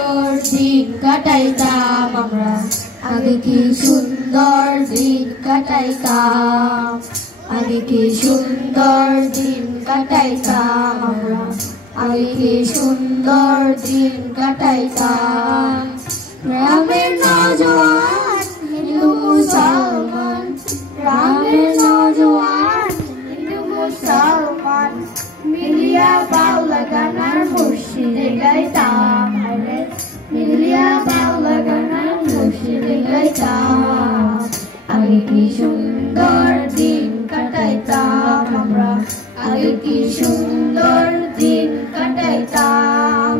সুন্দর দিন কাটাইতাম আমরা, আগে কি সুন্দর দিন কাটাইতাম, আগে কি সুন্দর দিন কাটাইতাম আমরা, আগে কি সুন্দর দিন কাটাইতাম। গ্রামের নওজোয়ান হিন্দু মুসলমান, গ্রামের নওজোয়ান হিন্দু মুসলমান মিলিয়া বাউলা গান আর মুর্শিদে গাইতাম, মিলিয়া বাউলা গান আর মুর্শিদে গাইতাম। আগে কি সুন্দর দিন কাটাইতাম আমরা, আগে কি সুন্দর দিন কাটাইতাম,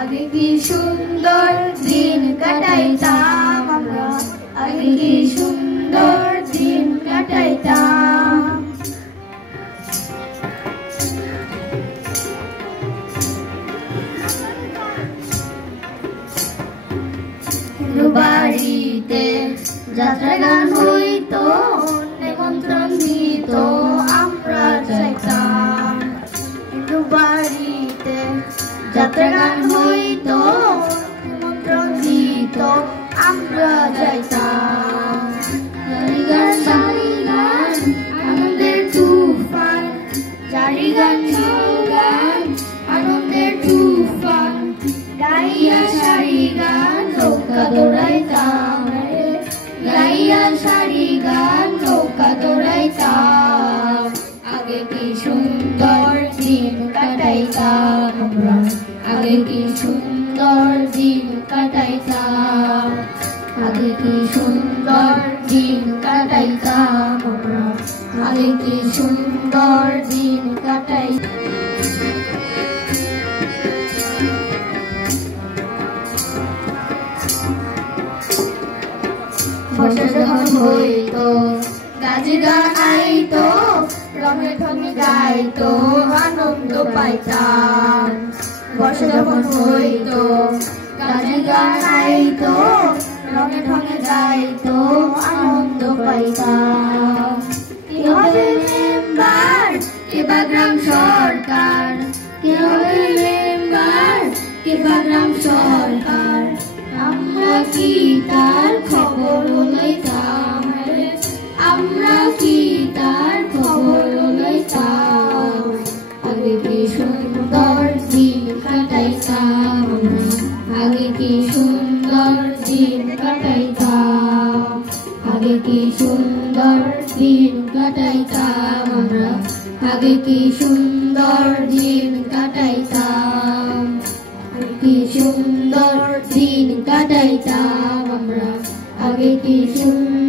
আগে কি সুন্দর দিন কাটাইতাম আমরা, আগে কি সুন্দর দিন কাটাইতাম। বাড়িতে যাত্রা গান হইতো, নিমন্ত্রণ দিত আমরা যাইতাম, হিন্দু বাড়িতে যাত্রা গান হইতো, নিমন্ত্রণ দিত আমরা যাইতাম। জারি গান সারি গান আনন্দের তুফান, জারি গান গান আনন্দের তুফান, গাইয়া সারি গান নৌকা দৌড়াইতাম, গাইয়া সারি গান নৌকা দৌড়াইতাম। আগে কি সুন্দর দিন কাটাইতাম আমরা, আগে কি সুন্দর দিন কাটাইতাম, আগে কি সুন্দর দিন কাটাইতাম আমরা, আগে কি সুন্দর দিন কাটাইতাম। বর্ষা যখন হইতো গাজি গান আইতো, রঙে ঢঙে গাইতো আনন্দ পাইতাম। বর্ষা যখন হইতো গাজি গান আইতো, রঙে ঢঙে গাইতো আনন্দ পাইতাম। কে হবে মেম্বার, কে বা গ্রাম সরকার, কে হবে মেম্বার, কে বা গ্রাম সরকার, আমরা কি তার খবর লইতাম, আমরা কি তার খবর লইতাম। আগে কি সুন্দর দিন কাটাইতাম আমরা, আগে কি সুন্দর দিন কাটাইতাম, আগে কি সুন্দর দিন কাটাইতাম আমরা, আগে কি সুন্দর দিন কাটাইতাম, কি সুন্দর দিন কাটাইতাম আমরা, আগে কি সুন্দর